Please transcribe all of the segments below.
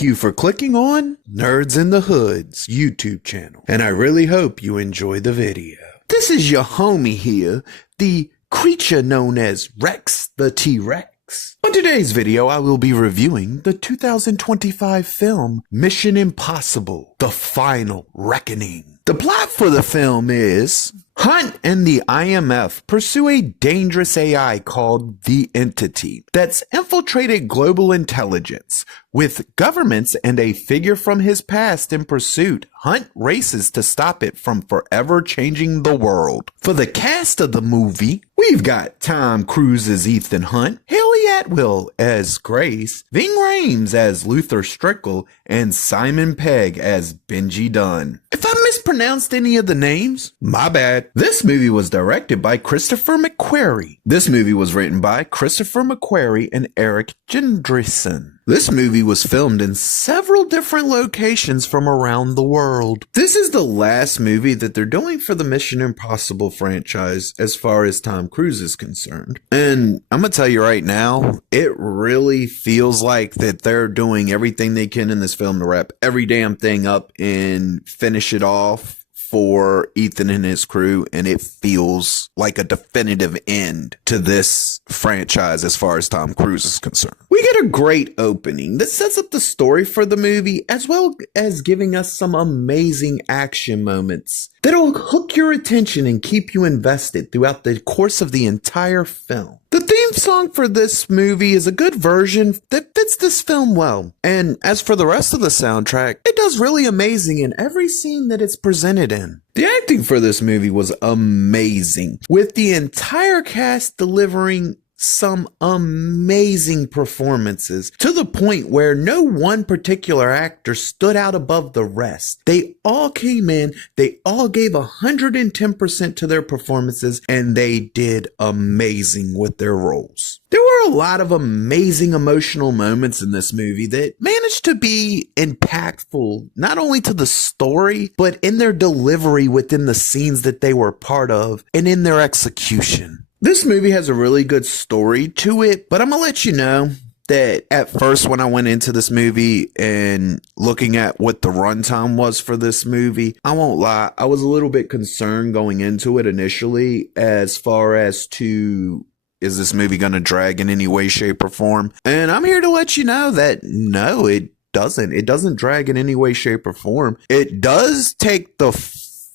Thank you for clicking on Nerds in the Hood's YouTube channel, and I really hope you enjoy the video. This is your homie here, the creature known as Rex the T-Rex. On today's video, I will be reviewing the 2025 film Mission Impossible: The Final Reckoning. The plot for the film is Hunt and the IMF pursue a dangerous AI called the Entity that's infiltrated global intelligence. With governments and a figure from his past in pursuit, Hunt races to stop it from forever changing the world. For the cast of the movie, we've got Tom Cruise as Ethan Hunt, Haley Atwell as Grace, Ving Rhames as Luther Strickle, and Simon Pegg as Benji Dunn. If I mispronounced any of the names, my bad. This movie was directed by Christopher McQuarrie. This movie was written by Christopher McQuarrie and Eric Jendrison. This movie was filmed in several different locations from around the world. This is the last movie that they're doing for the Mission Impossible franchise as far as Tom Cruise is concerned. And I'm gonna tell you right now, it really feels like that they're doing everything they can in this film to wrap every damn thing up and finish it off for Ethan and his crew, and it feels like a definitive end to this franchise as far as Tom Cruise is concerned. We get a great opening that sets up the story for the movie, as well as giving us some amazing action moments that'll hook your attention and keep you invested throughout the course of the entire film. The theme song for this movie is a good version that fits this film well. And as for the rest of the soundtrack, it does really amazing in every scene that it's presented in. The acting for this movie was amazing, with the entire cast delivering some amazing performances to the point where no one particular actor stood out above the rest. They all came in, they all gave 110% to their performances, and they did amazing with their roles. There were a lot of amazing emotional moments in this movie that managed to be impactful, not only to the story, but in their delivery within the scenes that they were part of and in their execution. This movie has a really good story to it, but I'm gonna let you know that at first when I went into this movie and looking at what the runtime was for this movie, I won't lie, I was a little bit concerned going into it initially as far as to, is this movie gonna drag in any way, shape, or form? And I'm here to let you know that no, it doesn't. It doesn't drag in any way, shape, or form. It does take the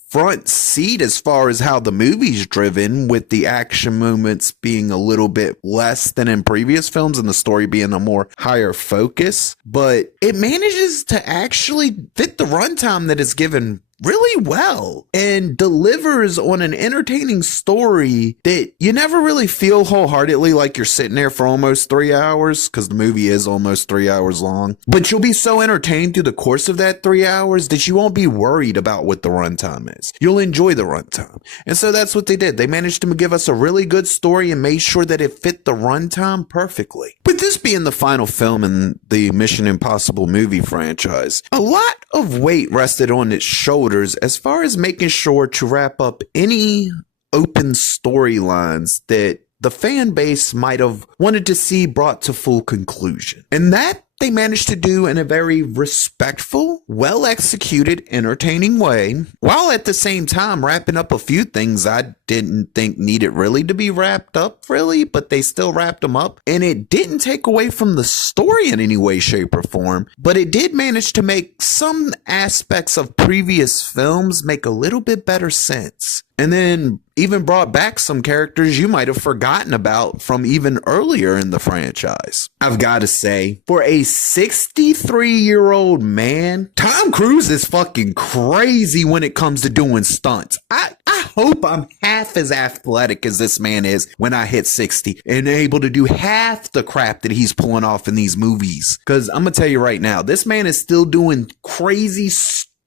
front seat as far as how the movie's driven, with the action moments being a little bit less than in previous films and the story being a more higher focus, but it manages to actually fit the runtime that is given really well and delivers on an entertaining story that you never really feel wholeheartedly like you're sitting there for almost 3 hours, because the movie is almost 3 hours long, but you'll be so entertained through the course of that 3 hours that you won't be worried about what the runtime is. You'll enjoy the runtime. And so that's what they did. They managed to give us a really good story and made sure that it fit the runtime perfectly. With this being the final film in the Mission Impossible movie franchise, a lot of weight rested on its shoulders as far as making sure to wrap up any open storylines that the fan base might have wanted to see brought to full conclusion. And that they managed to do in a very respectful, well-executed, entertaining way, while at the same time wrapping up a few things I didn't think needed really to be wrapped up, really, but they still wrapped them up. And it didn't take away from the story in any way, shape, or form, but it did manage to make some aspects of previous films make a little bit better sense. And then even brought back some characters you might have forgotten about from even earlier in the franchise. I've got to say, for a 63-year-old man, Tom Cruise is fucking crazy when it comes to doing stunts. I hope I'm half as athletic as this man is when I hit 60 and able to do half the crap that he's pulling off in these movies. Because I'm going to tell you right now, this man is still doing crazy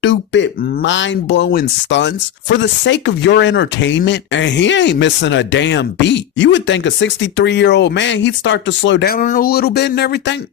stupid, mind-blowing stunts for the sake of your entertainment, and he ain't missing a damn beat. You would think a 63-year-old man, he'd start to slow down a little bit and everything.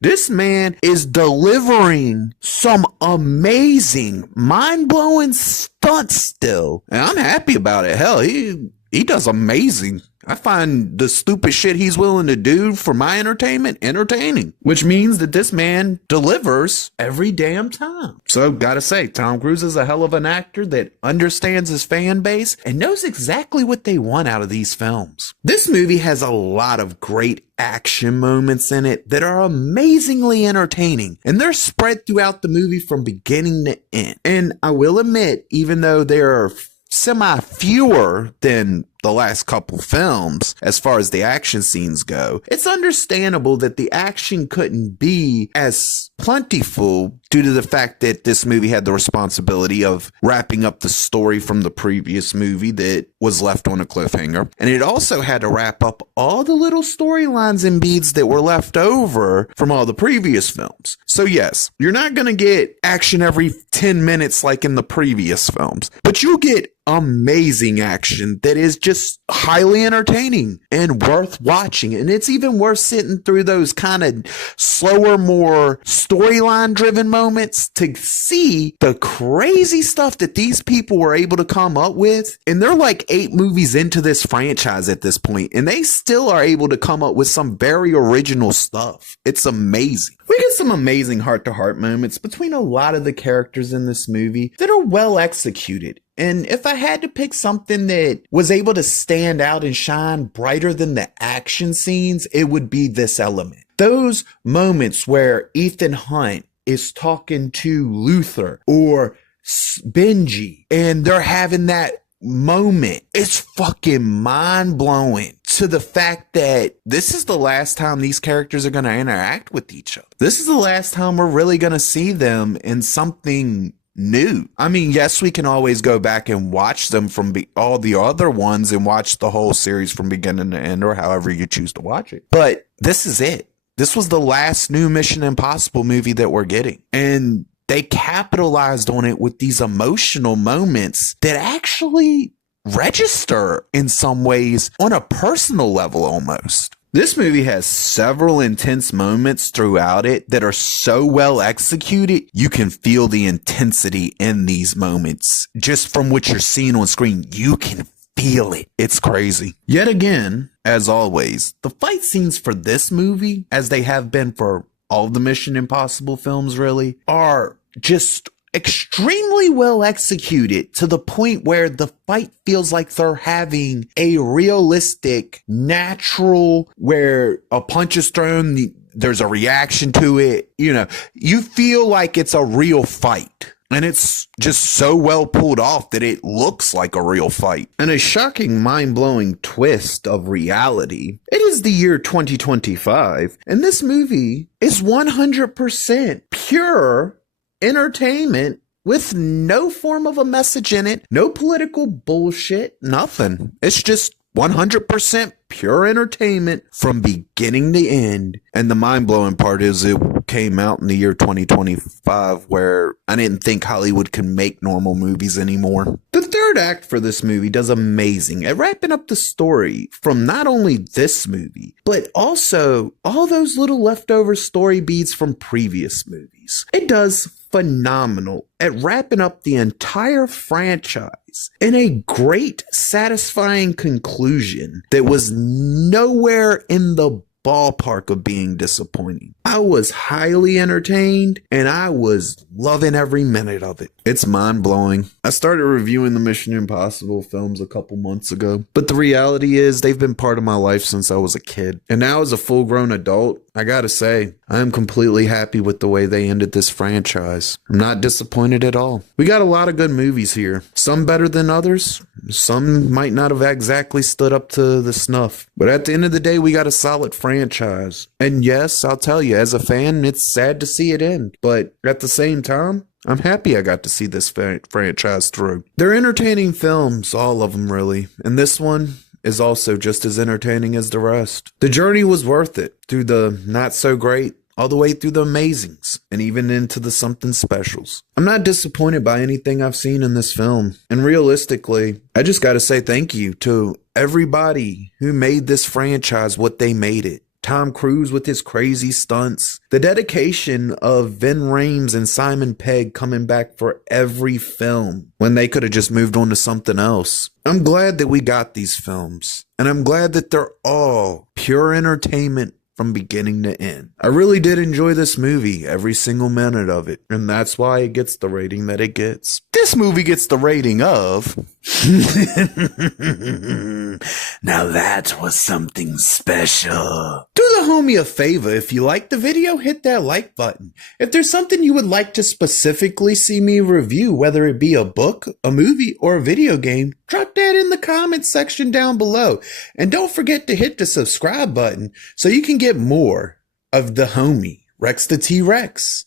This man is delivering some amazing, mind-blowing stunts still, and I'm happy about it. Hell, he does amazing I find the stupid shit he's willing to do for my entertainment entertaining, which means that this man delivers every damn time. So gotta say, Tom Cruise is a hell of an actor that understands his fan base and knows exactly what they want out of these films. This movie has a lot of great action moments in it that are amazingly entertaining, and they're spread throughout the movie from beginning to end. And I will admit, even though there are semi fewer than the last couple films as far as the action scenes go, it's understandable that the action couldn't be as plentiful due to the fact that this movie had the responsibility of wrapping up the story from the previous movie that was left on a cliffhanger. And it also had to wrap up all the little storylines and beats that were left over from all the previous films. So yes, you're not going to get action every 10 minutes like in the previous films, but you'll get amazing action that is just highly entertaining and worth watching. And it's even worth sitting through those kind of slower, more storyline driven moments to see the crazy stuff that these people were able to come up with. And they're like 8 movies into this franchise at this point, and they still are able to come up with some very original stuff. It's amazing. We get some amazing heart-to-heart moments between a lot of the characters in this movie that are well executed. And if I had to pick something that was able to stand out and shine brighter than the action scenes, it would be this element. Those moments where Ethan Hunt is talking to Luther or Benji and they're having that moment, it's fucking mind-blowing to the fact that this is the last time these characters are going to interact with each other. This is the last time we're really going to see them in something new. I mean, yes, we can always go back and watch them from all the other ones and watch the whole series from beginning to end, or however you choose to watch it. But this is it. This was the last new Mission Impossible movie that we're getting. And they capitalized on it with these emotional moments that actually register in some ways on a personal level almost. This movie has several intense moments throughout it that are so well executed, you can feel the intensity in these moments. Just from what you're seeing on screen, you can feel it. It's crazy. Yet again, as always, the fight scenes for this movie, as they have been for all the Mission Impossible films really, are just extremely well executed to the point where the fight feels like they're having a realistic, natural, where a punch is thrown, there's a reaction to it. You know, you feel like it's a real fight. And it's just so well pulled off that it looks like a real fight. And a shocking, mind-blowing twist of reality. It is the year 2025, and this movie is 100% pure entertainment with no form of a message in it, no political bullshit, nothing. It's just 100% pure entertainment from beginning to end. And the mind-blowing part is it came out in the year 2025, where I didn't think Hollywood could make normal movies anymore. The third act for this movie does amazing at wrapping up the story from not only this movie, but also all those little leftover story beats from previous movies. It does phenomenal at wrapping up the entire franchise in a great, satisfying conclusion that was nowhere in the ballpark of being disappointing. I was highly entertained and I was loving every minute of it. It's mind-blowing. I started reviewing the Mission Impossible films a couple months ago, but the reality is they've been part of my life since I was a kid. And now as a full-grown adult, I gotta say, I am completely happy with the way they ended this franchise. I'm not disappointed at all. We got a lot of good movies here. Some better than others. Some might not have exactly stood up to the snuff. But at the end of the day, we got a solid franchise. And yes, I'll tell you, as a fan, it's sad to see it end. But at the same time, I'm happy I got to see this franchise through. They're entertaining films, all of them really. And this one is also just as entertaining as the rest. The journey was worth it, through the not so great, all the way through the amazings, and even into the something specials. I'm not disappointed by anything I've seen in this film. And realistically, I just gotta say thank you to everybody who made this franchise what they made it. Tom Cruise with his crazy stunts, the dedication of Vin Rames and Simon Pegg coming back for every film when they could have just moved on to something else. I'm glad that we got these films, and I'm glad that they're all pure entertainment from beginning to end. I really did enjoy this movie, every single minute of it, and that's why it gets the rating that it gets. This movie gets the rating of... Now that was something special. Do the homie a favor. If you liked the video, hit that like button. If there's something you would like to specifically see me review, whether it be a book, a movie, or a video game, drop that in the comments section down below. And don't forget to hit the subscribe button so you can get more of the homie, Rex the T-Rex.